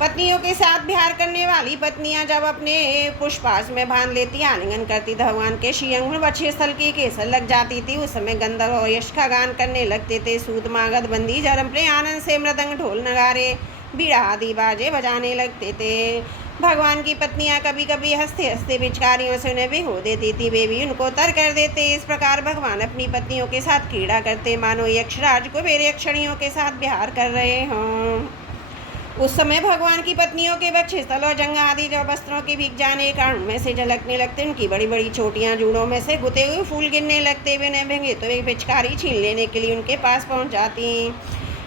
पत्नियों के साथ विहार करने वाली पत्नियां जब अपने पुष्पास में बांध लेती, आलिंगन करती, भगवान के श्रीअंग में वक्षस्थल स्थल की केसर लग जाती थी। उस समय गंधर्व और यश का गान करने लगते थे। सूत मागध बंदी जरम प्रिय आनंद से मृदंग ढोल नगारे बीड़ा आदि बाजे बजाने लगते थे। भगवान की पत्नियां कभी कभी हंसते हंसते पिचकारियों से उन्हें भिगो देती थी। वे भी उनको तर कर देते। इस प्रकार भगवान अपनी पत्नियों के साथ क्रीड़ा करते, मानो यक्षराज को मेरे यक्षणियों के साथ विहार कर रहे हों। उस समय भगवान की पत्नियों के वक्षस्थल और जंघा आदि जो वस्त्रों के भीग जाने के कारण उनमें से झलकने लगते। उनकी बड़ी बड़ी चोटियां जूड़ों में से गुते हुए फूल गिरने लगते। वे उन्हें भिंगे तो वे पिचकारी छीन लेने के लिए उनके पास पहुंच जाती।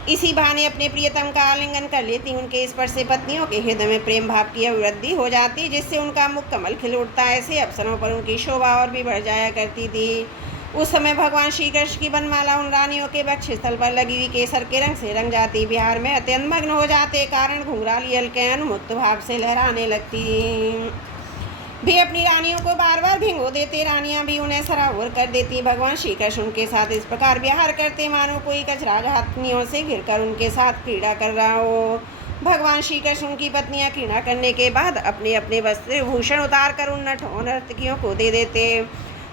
इसी बहाने अपने प्रियतम का आलिंगन कर लेती। उनके स्पर्श से पत्नियों के हृदय में प्रेम भाव की अभिवृद्धि हो जाती, जिससे उनका मुख कमल खिल उठता। ऐसे अवसरों पर उनकी शोभा और भी बढ़ जाया करती थी। उस समय भगवान श्री कृष्ण की बनमाला उन रानियों के वक्षस्थल पर लगी हुई केसर के रंग से रंग जाती, बिहार में अत्यंत मग्न हो जाते, कारण घुंघराली अलकें अनुमुक्त भाव से लहराने लगती। भी अपनी रानियों को बार बार भिंगो देते, रानियां भी उन्हें सराहर कर देती। भगवान श्री कृष्ण उनके साथ इस प्रकार विहार करते मानो कोई कचरा हाथनियों से घिरकर उनके साथ क्रीड़ा कर रहा हो। भगवान श्री कृष्ण की पत्नियां क्रीड़ा करने के बाद अपने अपने वस्त्र भूषण उतार कर उन नर्तकियों को दे देते,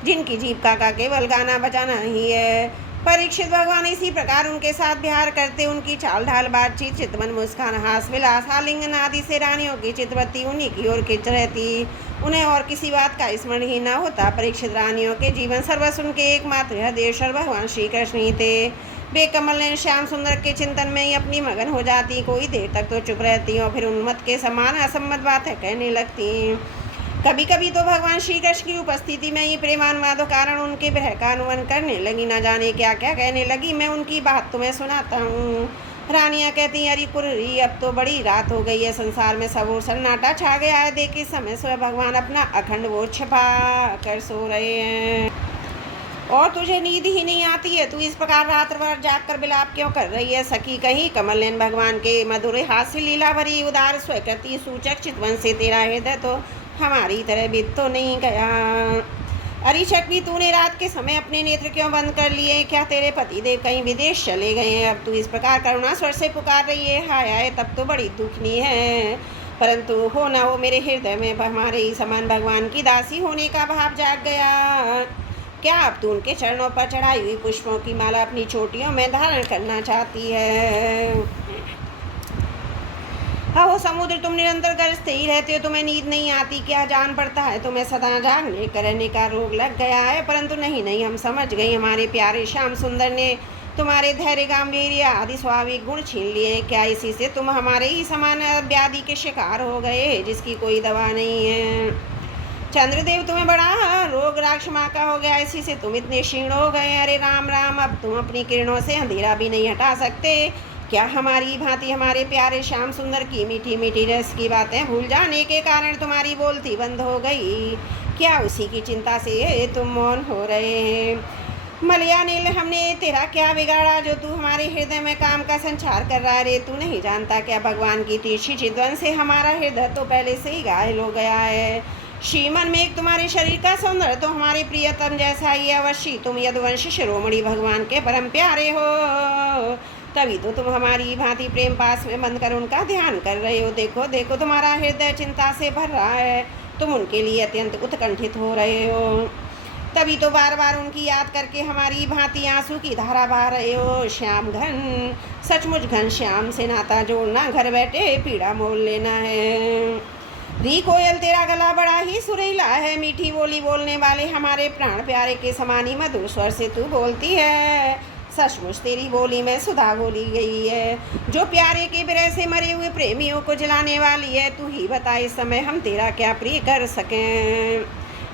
जिनकी जीविका का केवल गाना बजाना ही है। परीक्षित भगवान इसी प्रकार उनके साथ विहार करते। उनकी चाल ढाल, बातचीत, चितवन, मुस्कान, हास विलास, आलिंगन आदि से रानियों की चितवत्ती उन्हीं की ओर खिंच रहती। उन्हें और किसी बात का स्मरण ही न होता। परीक्षित रानियों के जीवन सर्वस्व उनके एकमात्र हृदयेश्वर भगवान श्री कृष्ण ही थे। वे कमल नयन श्याम सुंदर के चिंतन में ही अपनी मगन हो जाती। कोई देर तक तो चुप रहती और फिर उन्मत्त के समान असम्मत बातें कहने लगती। कभी कभी तो भगवान श्री कृष्ण की उपस्थिति में ही प्रेमानुवादों कारण उनके विरह का अनुमान करने लगी। न जाने क्या क्या कहने लगी। मैं उनकी बात तुम्हें सुनाता हूँ। रानियां कहती, अरे कुर्री, अब तो बड़ी रात हो गई है, संसार में सब ओर सन्नाटा छा गया है। देख इस समय स्वयं भगवान अपना अखंड वो छिपा कर सो रहे हैं और तुझे नींद ही नहीं आती है। तू इस प्रकार रात भर जाग कर विलाप क्यों कर रही है? सखी कहीं कमल नयन भगवान के मधुर हास्य लीला भरी उदार स्वीकृति सूचक चितवन से तेरा हृदय तो हमारी तरह बीत तो नहीं गया। अरे शक्ति, तूने रात के समय अपने नेत्र क्यों बंद कर लिए? क्या तेरे पतिदेव कहीं विदेश चले गए हैं? अब तू इस प्रकार करुणा स्वर से पुकार रही है? हाय हाय, तब तो बड़ी दुखनी है। परंतु हो ना हो, मेरे हृदय में हमारे ही समान भगवान की दासी होने का भाव जाग गया। क्या अब तू उनके चरणों पर चढ़ाई हुई पुष्पों की माला अपनी चोटियों में धारण करना चाहती है? हो समुद्र, तुम निरंतर गरजते ही रहते हो, तुम्हें नींद नहीं आती क्या? जान पड़ता है तुम्हें सदा जागने करने का रोग लग गया है। परंतु नहीं नहीं, हम समझ गए, हमारे प्यारे श्याम सुंदर ने तुम्हारे धैर्य, गांभीर्य आदि स्वाभाविक गुण छीन लिए। क्या इसी से तुम हमारे ही समान व्याधि के शिकार हो गए, जिसकी कोई दवा नहीं है? चंद्रदेव, तुम्हें बड़ा रोग राक्षमा का हो गया, इसी से तुम इतने क्षीण हो गए। अरे राम राम, अब तुम अपनी किरणों से अंधेरा भी नहीं हटा सकते क्या? हमारी भांति हमारे प्यारे श्याम सुंदर की मीठी मीठी रस की बातें भूल जाने के कारण तुम्हारी बोलती बंद हो गई क्या? उसी की चिंता से तुम मौन हो रहे हैं। मलयानील, हमने तेरा क्या बिगाड़ा जो तू हमारे हृदय में काम का संचार कर रहा है? रे तू नहीं जानता क्या, भगवान की तिरछी चितवन से हमारा हृदय तो पहले से ही घायल हो गया है। श्रीमन में एक तुम्हारे शरीर का सौंदर्य तो हमारे प्रियतम जैसा ही अवश्य। तुम यदुवंश शिरोमणि भगवान के परम प्यारे हो, तभी तो तुम हमारी भांति प्रेम पास में बंद कर उनका ध्यान कर रहे हो। देखो देखो, तुम्हारा हृदय चिंता से भर रहा है, तुम उनके लिए अत्यंत उत्कंठित हो रहे हो। तभी तो बार बार उनकी याद करके हमारी भांति आंसू की धारा बहा रहे हो। श्याम घन, सचमुच घन श्याम से नाता जोड़ना, घर बैठे पीड़ा मोल लेना है। री कोयल, तेरा गला बड़ा ही सुरीला है, मीठी बोली बोलने वाले हमारे प्राण प्यारे के समान ही मधुर स्वर से तू बोलती है। सचमुच तेरी बोली में सुधा बोली गई है, जो प्यारे के विरह से मरे हुए प्रेमियों को जलाने वाली है। तू ही बता, इस समय हम तेरा क्या प्रिय कर सकें?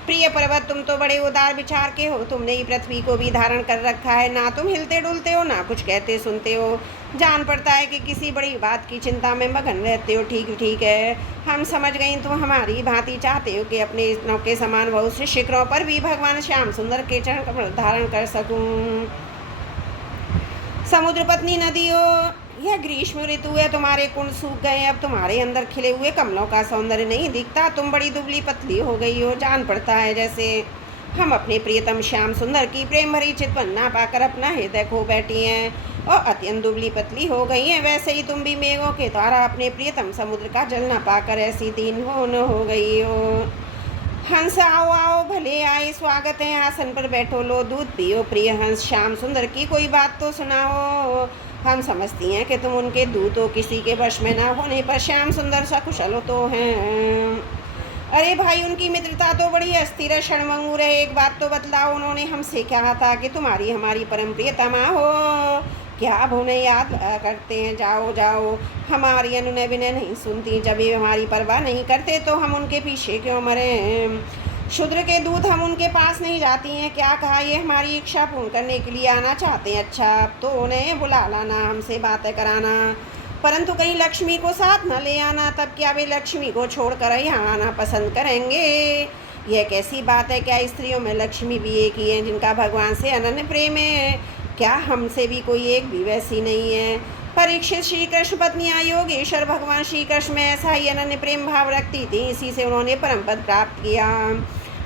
प्रिय पर्वत, तुम तो बड़े उदार विचार के हो, तुमने ही पृथ्वी को भी धारण कर रखा है। ना तुम हिलते डुलते हो, ना कुछ कहते सुनते हो। जान पड़ता है कि किसी बड़ी बात की चिंता में मगन रहते हो। ठीक ठीक है, हम समझ गई, तुम हमारी भांति चाहते हो कि अपने स्नों के समान बहुत से शिखरों पर भी भगवान श्याम सुंदर के चरण कमल धारण कर सकूं। समुद्र पत्नी नदियों, यह ग्रीष्म ऋतु है, तुम्हारे कुंड सूख गए, अब तुम्हारे अंदर खिले हुए कमलों का सौंदर्य नहीं दिखता। तुम बड़ी दुबली पतली हो गई हो। जान पड़ता है जैसे हम अपने प्रियतम श्याम सुंदर की प्रेम भरी चितवन ना पाकर अपना हृदय खो बैठी हैं और अत्यंत दुबली पतली हो गई हैं। वैसे ही तुम भी मेघों के द्वारा अपने प्रियतम समुद्र का जल ना पाकर ऐसी दीन हो गई हो। हंस, आओ आओ, भले आए, स्वागत है, आसन पर बैठो, लो दूध पियो। प्रिय हंस, श्याम सुंदर की कोई बात तो सुनाओ। हम समझती हैं कि तुम उनके दूत हो, किसी के वश में ना होने पर श्याम सुंदर सकुशल तो हैं। अरे भाई, उनकी मित्रता तो बड़ी अस्थिर है, क्षणभंगुर है। एक बात तो बतलाओ, उन्होंने हमसे कहा था कि तुम्हारी हमारी परम प्रियतमा हो। क्या अब उन्हें याद करते हैं? जाओ जाओ, हमारी अनुनय विनय नहीं सुनती। जब ये हमारी परवाह नहीं करते तो हम उनके पीछे क्यों मरें? शूद्र के दूत हम उनके पास नहीं जाती हैं। क्या कहा, ये हमारी इच्छा पूर्ण करने के लिए आना चाहते हैं। अच्छा, अब तो उन्हें बुला लाना, हमसे बातें कराना, परंतु कहीं लक्ष्मी को साथ न ले आना। तब क्या वे लक्ष्मी को छोड़कर यहाँ आना पसंद करेंगे? यह कैसी बात है? क्या स्त्रियों में लक्ष्मी भी एक ही है जिनका भगवान से अनन्य प्रेम है? क्या हमसे भी कोई एक भी वैसी नहीं है? परीक्षित, श्री कृष्ण पत्नियां योगेश्वर भगवान श्री कृष्ण में ऐसा ही अनन्य प्रेम भाव रखती थी, इसी से उन्होंने परम पद प्राप्त किया।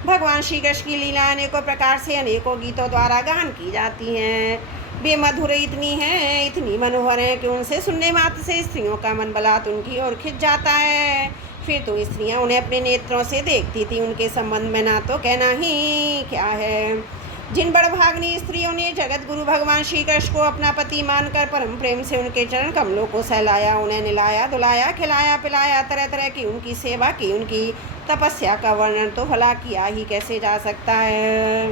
भगवान श्री कृष्ण की लीला अनेकों प्रकार से अनेकों गीतों द्वारा गान की जाती हैं। वे मधुर इतनी हैं, इतनी मनोहर हैं कि उनसे सुनने मात्र से स्त्रियों का मन बलात् उनकी ओर खिंच जाता है। फिर तो स्त्रियां उन्हें अपने नेत्रों से देखती थी, उनके संबंध में ना तो कहना ही क्या है। जिन बड़भाग्नि स्त्रियों ने जगत गुरु भगवान श्री कृष्ण को अपना पति मानकर परम प्रेम से उनके चरण कमलों को सहलाया, उन्हें निलाया धुलाया, खिलाया पिलाया, तरह तरह की उनकी सेवा की, उनकी तपस्या का वर्णन तो भला किया ही कैसे जा सकता है।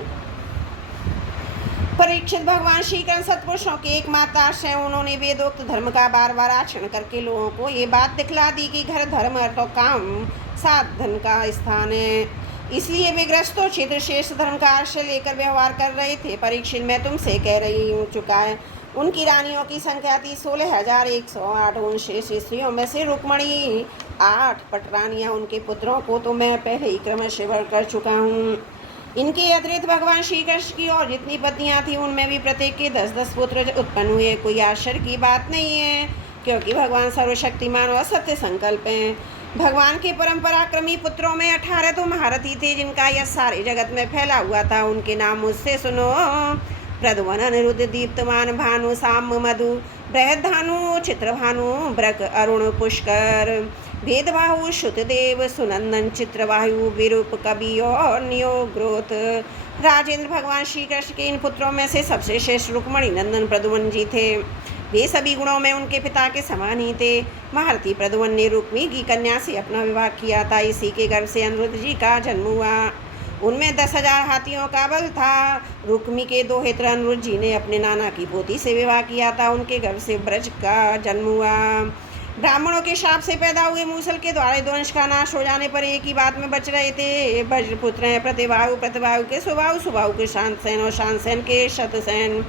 परीक्षित, भगवान श्री कृष्ण सत्पुरुषों के एकमात्र आश्रय। उन्होंने वेदोक्त धर्म का बार बार आचरण करके लोगों को ये बात दिखला दी कि घर धर्म अर्थ और काम साधन का स्थान है। इसलिए वे ग्रस्तों क्षेत्र श्रेष्ठ धर्म का आश्रय लेकर व्यवहार कर रहे थे। परीक्षित, मैं तुमसे कह रही हूँ चुका है। उनकी रानियों की संख्या थी 16,108। उन श्रेष्ठ स्त्रियों में से रुक्मणी 8 पटरानियाँ, उनके पुत्रों को तो मैं पहले ही क्रमशः वर्ण कर चुका हूँ। इनके अतिरिक्त भगवान श्री कृष्ण की और जितनी पत्नियां थीं उनमें भी प्रत्येक के 10-10 पुत्र उत्पन्न हुए। कोई आश्चर्य की बात नहीं है, क्योंकि भगवान सर्वशक्तिमान और सत्य संकल्प हैं। भगवान के परम पराक्रमी पुत्रों में 18 तो महारथी थे, जिनका यह सारे जगत में फैला हुआ था। उनके नाम मुझसे सुनो: प्रद्युम्न, अनिरुद्ध, दीप्तमान, भानु, साम्य, मधु, बृहद्भानु, चित्रभानु, ब्रक, अरुण, पुष्कर, भेदबाहु, श्रुतदेव, सुनंदन, चित्रवायु, विरूप, कवि और नियोग्रोत। राजेंद्र, भगवान श्री कृष्ण के इन पुत्रों में से सबसे श्रेष्ठ रुक्मणी नंदन प्रद्युम्न जी थे। वे सभी गुणों में उनके पिता के समान ही थे। महारथी प्रद्युम्न ने रुक्मी की कन्या से अपना विवाह किया था। इसी के गर्भ से अनिरुद्ध जी का जन्म हुआ। उनमें 10,000 हाथियों का बल था। रुक्मी के 2 हित्र अनिरुद्ध जी ने अपने नाना की पोती से विवाह किया था। उनके गर्भ से ब्रज का जन्म हुआ। ब्राह्मणों के शाप से पैदा हुए मूसल के द्वारा यदुवंश का नाश हो जाने पर एक ही बात में बच रहे थे। वज्रपुत्र हैं प्रतिबाहु, प्रतिबाहु के सुबाहु, सुबाहु के शांतसेन और शांतसेन के शतसेन।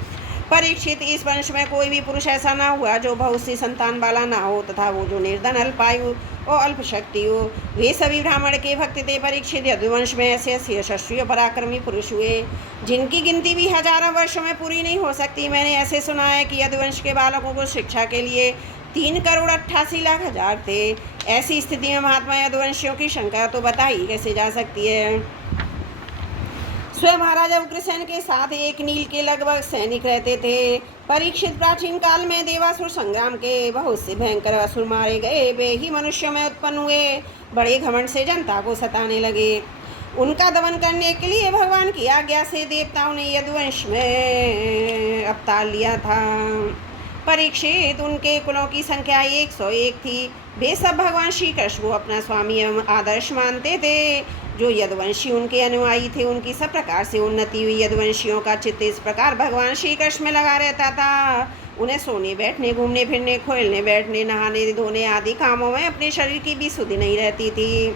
परीक्षित, इस वंश में कोई भी पुरुष ऐसा ना हुआ जो बहुत सी संतान वाला ना हो, तथा वो जो निर्धन, अल्पायु और अल्प शक्ति हो। वे सभी ब्राह्मण के भक्त थे। परीक्षित, यदुवंश में ऐसे ऐसे यशस्वी और पराक्रमी पुरुष हुए जिनकी गिनती भी हजारों वर्षों में पूरी नहीं हो सकती। मैंने ऐसे सुना है कि यदुवंश के बालकों को शिक्षा के लिए 3,88,00,000 थे। ऐसी स्थिति में महात्मा यदुवंशियों की शंका तो बताई कैसे जा सकती है। स्वयं महाराजा उग्रसेन के साथ एक नील के लगभग सैनिक रहते थे। परीक्षित, प्राचीन काल में देवासुर संग्राम के बहुत से भयंकर असुर मारे गए। वे ही मनुष्यों में उत्पन्न हुए, बड़े घमंड से जनता को सताने लगे। उनका दमन करने के लिए भगवान की आज्ञा से देवताओं ने यदुवंश में अवतार लिया था। परीक्षित, उनके कुलों की संख्या 101 थी। वे सब भगवान श्री कृष्ण को अपना स्वामी एवं आदर्श मानते थे। जो यदुवंशी उनके अनुयायी थे, उनकी सब प्रकार से उन्नति हुई। यदुवंशियों का चित्त इस प्रकार भगवान श्री कृष्ण में लगा रहता था। उन्हें सोने बैठने, घूमने फिरने, खोलने बैठने, नहाने धोने आदि कामों में अपने शरीर की भी सुधि नहीं रहती थी।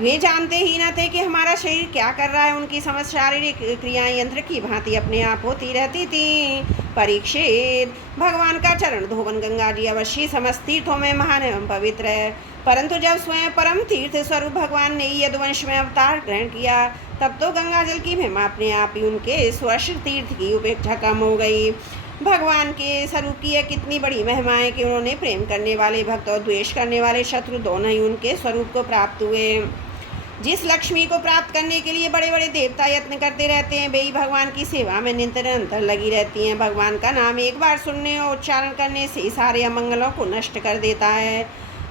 वे जानते ही न थे कि हमारा शरीर क्या कर रहा है। उनकी समस्त शारीरिक क्रियाएं यंत्र की भांति अपने आप होती रहती थी। परीक्षित, भगवान का चरण धोवन गंगा जी अवश्य समस्त तीर्थों में महान एवं पवित्र है, परंतु जब स्वयं परम तीर्थ स्वरूप भगवान ने यदुवंश में अवतार ग्रहण किया, तब तो गंगा जल की महिमा अपने आप ही उनके स्वश तीर्थ की उपेक्षा कम हो गई। भगवान के स्वरूप की यह कितनी बड़ी महिमा है कि उन्होंने प्रेम करने वाले भक्त और द्वेष करने वाले शत्रु दोनों ही उनके स्वरूप को प्राप्त हुए। जिस लक्ष्मी को प्राप्त करने के लिए बड़े बड़े देवता यत्न करते रहते हैं, वे ही भगवान की सेवा में निरंतर लगी रहती हैं। भगवान का नाम एक बार सुनने और उच्चारण करने से ही सारे अमंगलों को नष्ट कर देता है।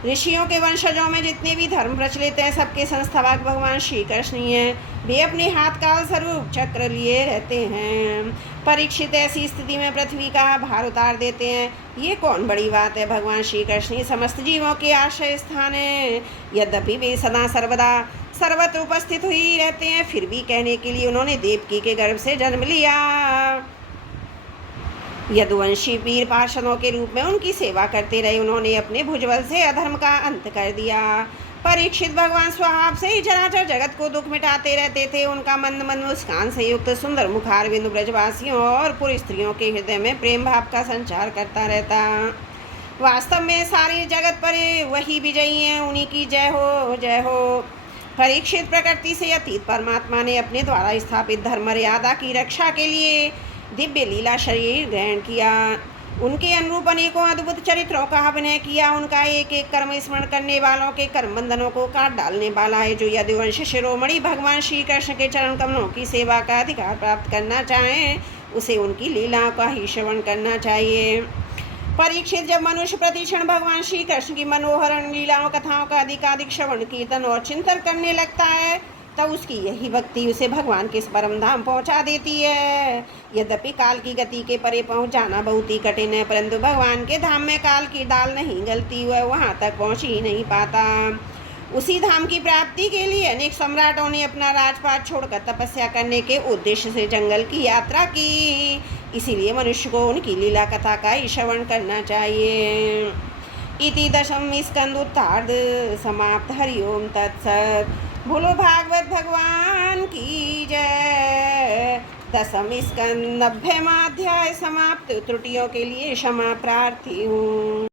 ऋषियों के वंशजों में जितने भी धर्म प्रचलित हैं, सबके संस्थापक भगवान श्री कृष्ण ही हैं। वे अपने हाथ का स्वरूप चक्र लिए रहते हैं। परीक्षित, ऐसी स्थिति में पृथ्वी का भार उतार देते हैं, ये कौन बड़ी बात है। भगवान श्री कृष्ण ही समस्त जीवों के आश्रय स्थान है। यद्यपि वे सदा सर्वदा सर्वत्र उपस्थित ही रहते हैं, फिर भी कहने के लिए उन्होंने देवकी के गर्भ से जन्म लिया। यदुवंशी वीर पार्षदों के रूप में उनकी सेवा करते रहे। उन्होंने अपने भुजबल से अधर्म का अंत कर दिया। परीक्षित भगवान स्वभाव से ही चराचर जगत को दुख मिटाते रहते थे। उनका मंद मंद मुस्कान से युक्त सुंदर मुखारबिंदु ब्रजवासियों और पुर स्त्रियों के हृदय में प्रेम भाव का संचार करता रहता। वास्तव में सारी जगत पर वही विजयी हैं, उन्हीं की जय हो जय हो। परीक्षित प्रकृति से अतीत परमात्मा ने अपने द्वारा स्थापित धर्म मर्यादा की रक्षा के लिए दिव्य लीला शरीर ग्रहण किया। उनके अनुरूप अनेकों अद्भुत चरित्रों का अभिनय किया। उनका एक एक कर्म स्मरण करने वालों के कर्म बंधनों को काट डालने वाला है। जो यदुवंश शिरोमणि भगवान श्री कृष्ण के चरण कमलों की सेवा का अधिकार प्राप्त करना चाहें, उसे उनकी लीलाओं का ही श्रवण करना चाहिए। परीक्षित, जब मनुष्य प्रतिक्षण भगवान श्री कृष्ण की मनोहरण लीलाओं कथाओं का अधिकाधिक श्रवण कीर्तन और चिंतन करने लगता है, तब उसकी यही भक्ति उसे भगवान के परम धाम पहुंचा देती है। यद्यपि काल की गति के परे पहुंच जाना बहुत ही कठिन है, परंतु भगवान के धाम में काल की डाल नहीं गलती, वह वहां तक पहुंच ही नहीं पाता। उसी धाम की प्राप्ति के लिए अनेक सम्राटों ने अपना राजपाट छोड़कर तपस्या करने के उद्देश्य से जंगल की यात्रा की। इसीलिए मनुष्य को उनकी लीला कथा का ही श्रवण करना चाहिए। इति दशम स्कंदोत्तार्ध समाप्त। हरिओम तत्सत। बोलो भागवत भगवान की जय। दशम स्कंद 90वां अध्याय समाप्त। त्रुटियों के लिए क्षमा प्रार्थी हूँ।